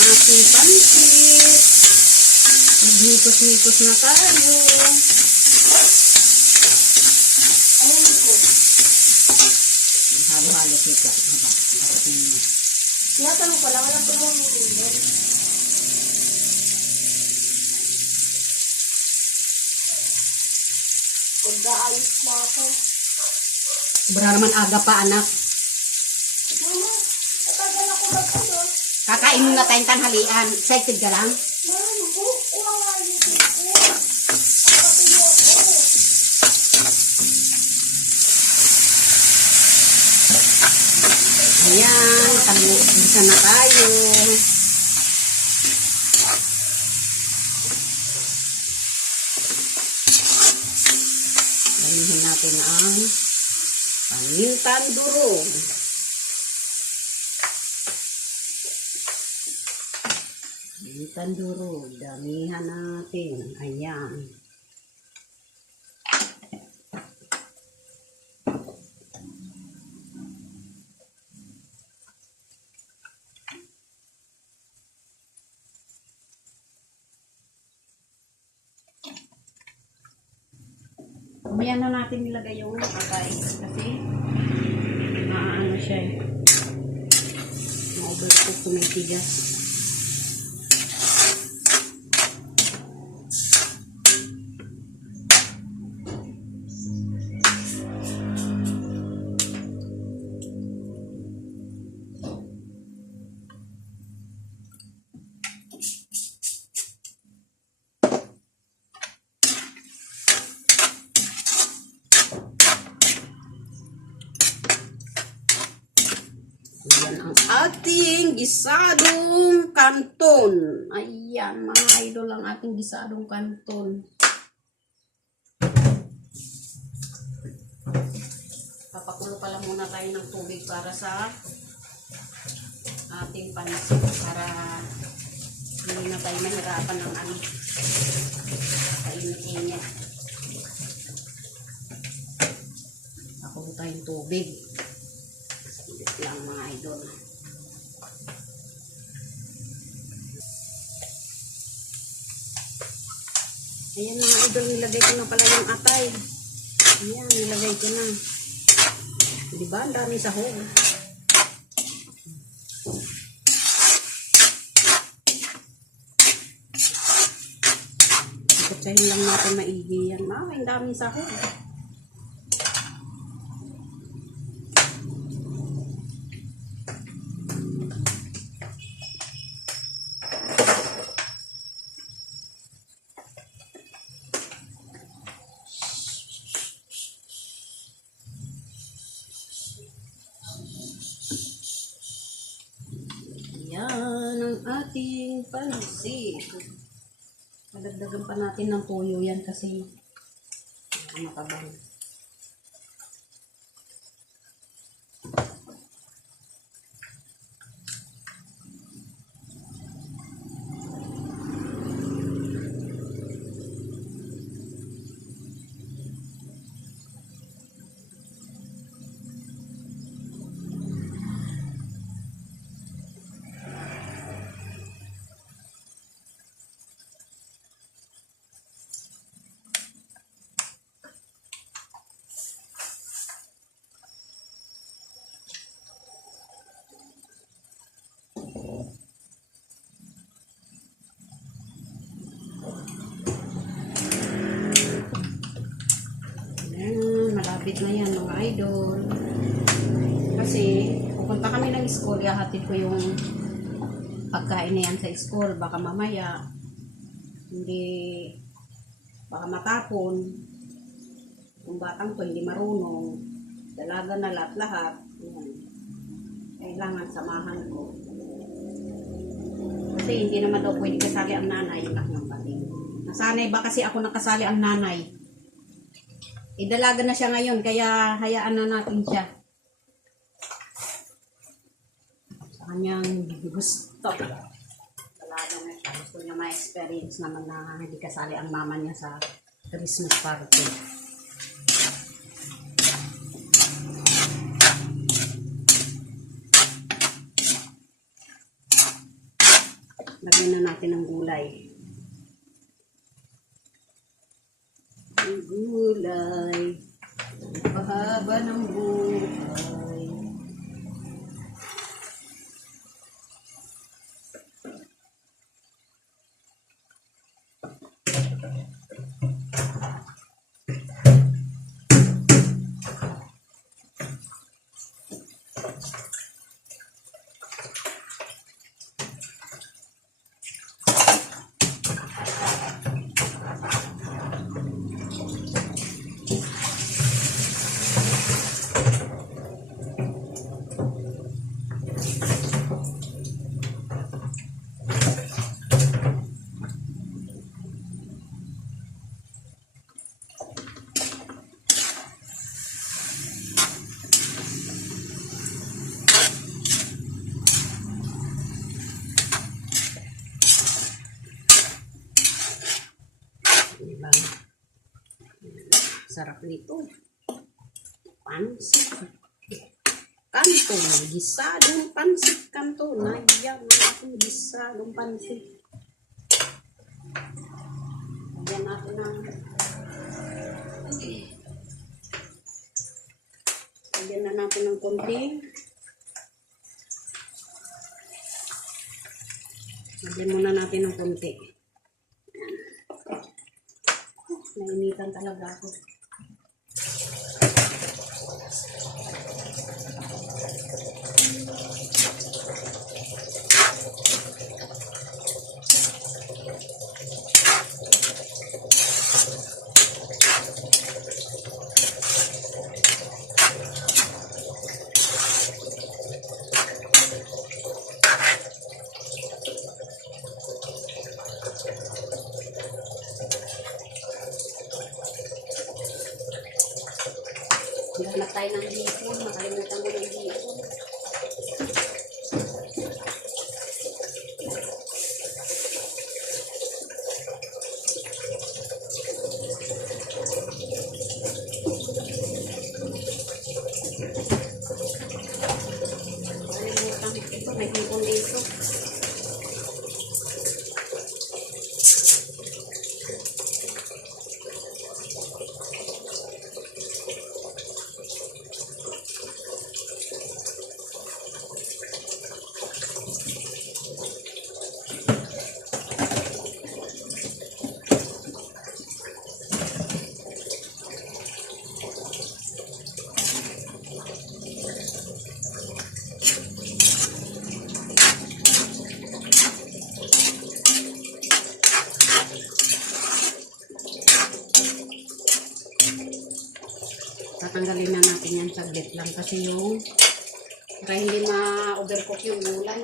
Ating pansit. Magnikos-nikos na tayo. Ayun ko. Halo-halo kita. Dapat Tinatanong ko lang, wala po mo minigil. Pag-aayos na ako. Sobra naman aga pa, anak. Mama, natagal ako mag-ano. Kakain muna tayong tanghalian. Excited ka lang? Mama, buko ang ayos ko. Kapatuyo ako. Ayan, bisa na tayo. Damihin natin ang pamintang durog. Pamintang durog, damihan natin. Ayan. Mamaya na natin nilagay yung atay kasi ano siya eh. Ma-overcook tumitigas. Ayan ang ating gisadong kanton. Ayan, mga idol, ang ating gisadong kanton. Papakulo pala muna tayo ng tubig para sa ating pansit. Para hindi na tayo mahirapan ng ano. Kainit-init. Pakulo tayong tubig. Lang mga idol. Ayan mga idol, nilagay ko na pala yung atay. Ayan, nilagay ko na. Diba? Ang dami sahog. Ikutsahin lang natin maigi yan. Ang dami sahog. Yan ang ating pansit. Madagdagan pa natin ng toyo yan kasi matabang. Malapit na yan mga idol. Kasi pupunta kami ng school, ihahatid ko yung pagkain na yan sa school. Baka mamaya baka matapon yung batang to, hindi marunong, dalaga na lahat-lahat. Kailangan samahan ko kasi hindi naman daw pwede kasali ang nanay. Nasanay ba kasi ako nakasali ang nanay? Idalaga na siya ngayon, kaya hayaan na natin siya sa kanyang gusto. Dalaga na siya. Gusto niya ma-experience naman na hindi kasali ang mama niya sa Christmas party. Lagyan na natin ng gulay. Gulay, pahaba ng buhay. Sarap nito. Pansit. Kanton. Gisadong pansit. Kanton. Ayan. Gisadong pansit. Ayan natin ng... Ayan na natin ng konti. Ayan muna natin ng konti. Nainitan talaga ako. Hanap tayo ng hipon. Makalimutan mo ng hipon. Nakalimutan ito. May hipon dito. Tatanggalin na natin yan saglit lang kasi yung para hindi ma-overcook yung gulay.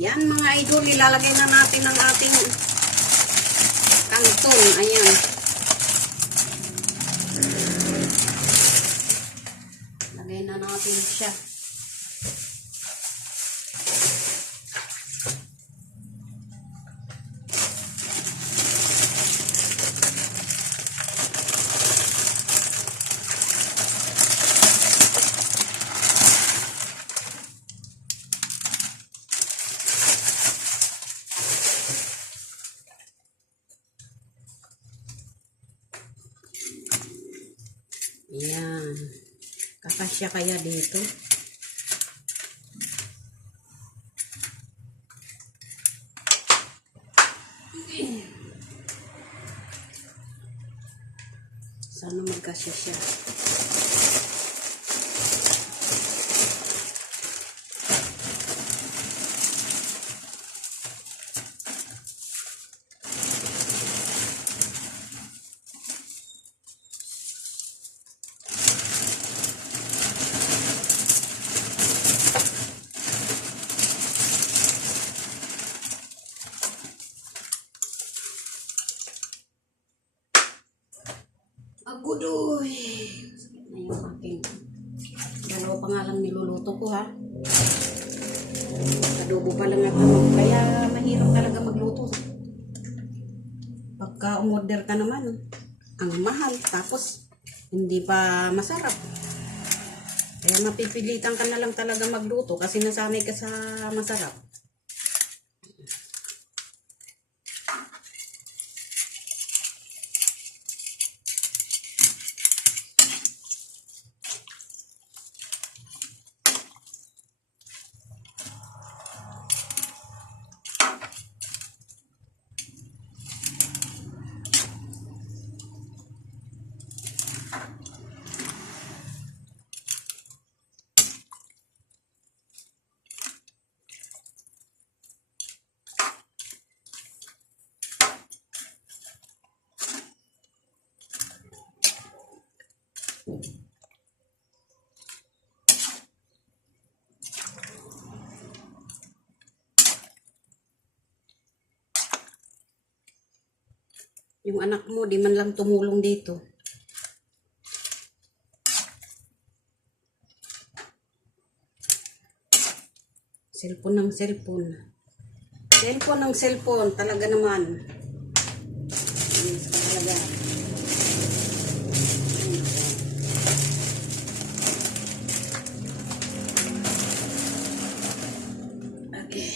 Ayan mga idol, ilalagay na natin ang ating kanton. Ayan. Lagay na natin siya. Ayan. Kakasya kaya dito? Sana magkasya siya. Agudoy! Sakit na yung aking. Dalawa pa nga lang niluluto ko ha. Adobo pa lang ako. Kaya mahirap talaga magluto. Pagka umorder ka naman, ang mahal. Tapos, hindi pa masarap. Kaya mapipilitan ka na lang talaga magluto kasi nasanay ka sa masarap. Yung anak mo, di man lang tumulong dito. Cellphone ng cellphone. Cellphone ng cellphone. Talaga naman. Yes, talaga. Okay.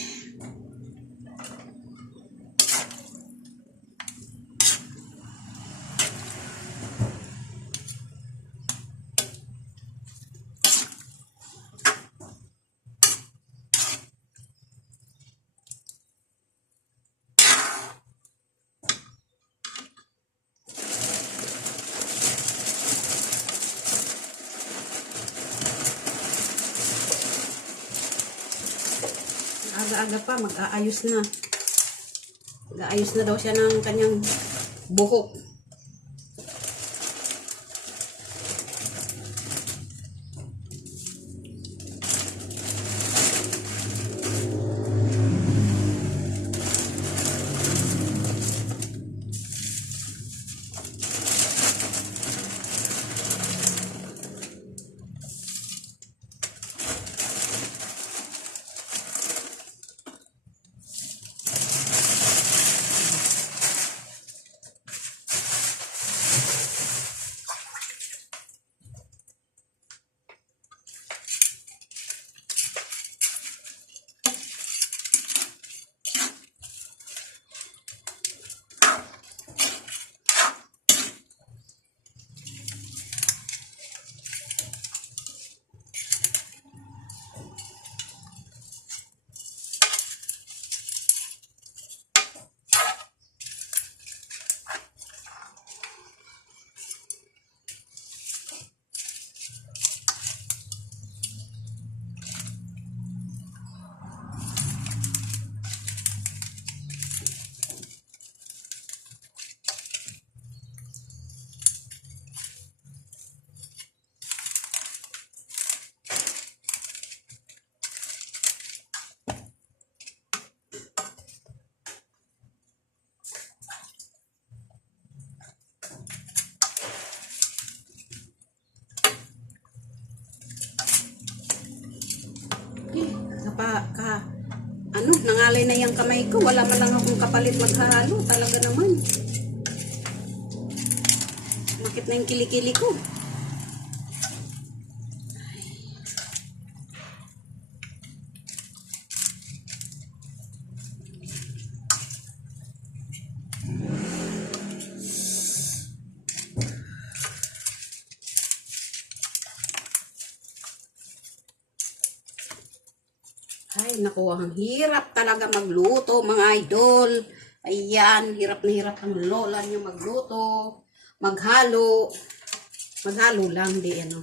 Aga-aga pa, mag-aayos na. Mag-aayos na daw siya ng kanyang buhok. Nangalay na yung kamay ko. Wala man lang akong kapalit maghalo. Talaga naman. Makit na yung kilikili ko. Ay, naku, ang hirap talaga magluto, mga idol. Ayan, hirap na hirap ang lola niyo magluto, maghalo. Maghalo lang, di ano.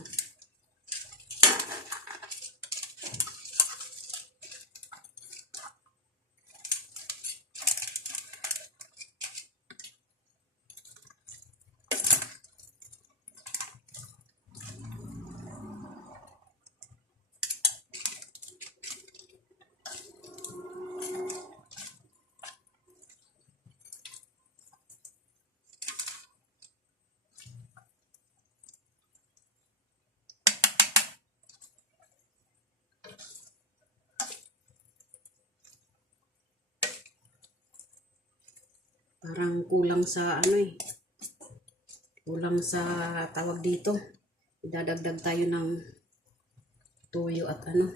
Parang kulang sa ano eh. Kulang sa tawag dito. Idadagdag tayo ng tuyo at ano.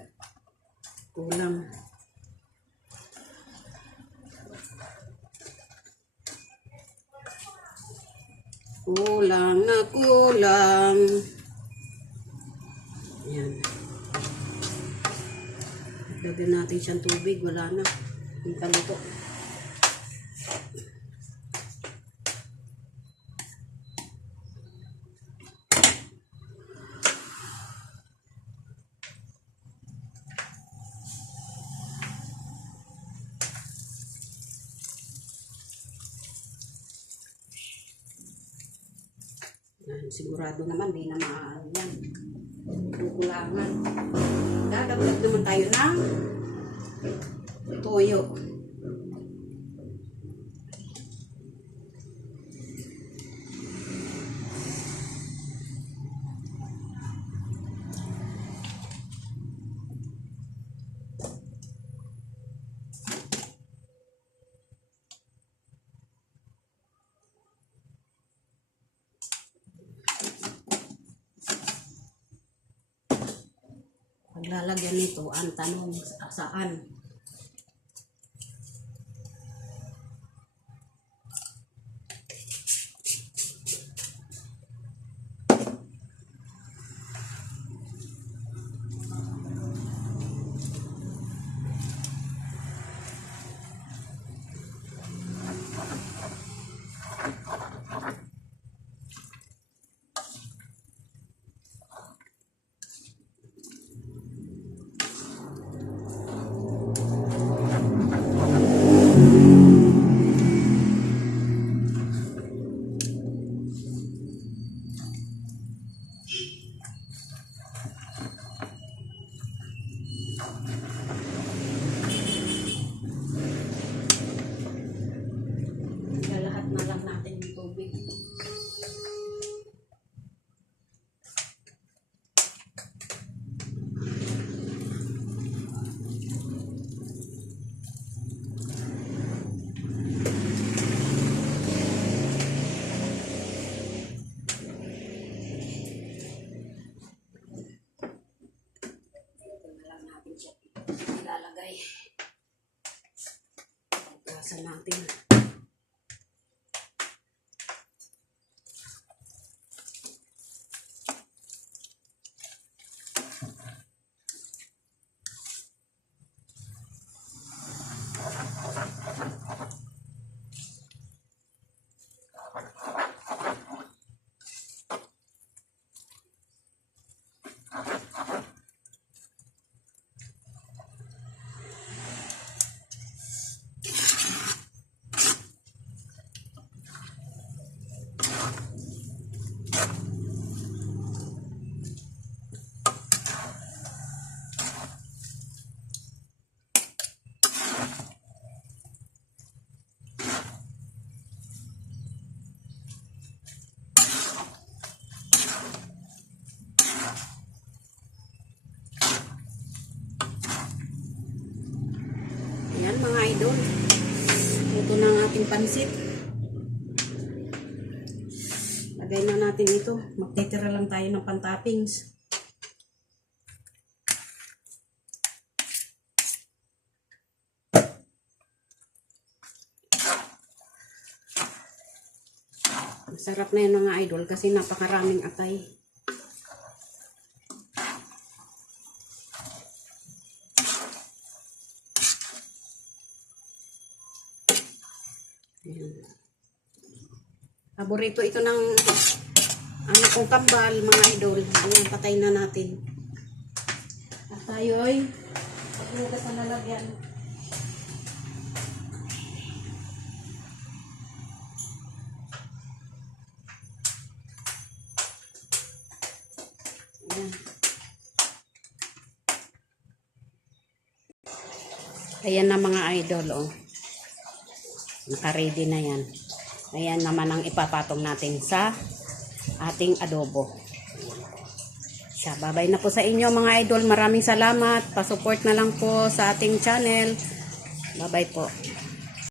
Kulang. Kulang na kulang. Ayan. Lagyan natin siyang tubig. Wala na. Hindi pa luto. Sigurado naman, di na maaano yan. Kukulangan. Dadagdag naman tayo ng toyo. Paglalagyan nito, ang tanong saan? Lahat na lang natin yung tubig. Ilalagay. Gasan natin. Ayan mga idol. Ito na ang ating pansit. Lagay na natin ito. Magtitira lang tayo ng pantoppings. Masarap na yan mga idol kasi napakaraming atay. Ayan. Paborito ito ng ano kong kambal, mga idol. Ayan, patay na natin. At tayo'y paglugas na lalagyan. Ayan. Ayan na mga idol, oh. Naka-ready na yan. Ayan naman ang ipapatong natin sa ating adobo. Siya, babay na po sa inyo mga idol. Maraming salamat. Pasupport na lang po sa ating channel. Bye-bye po.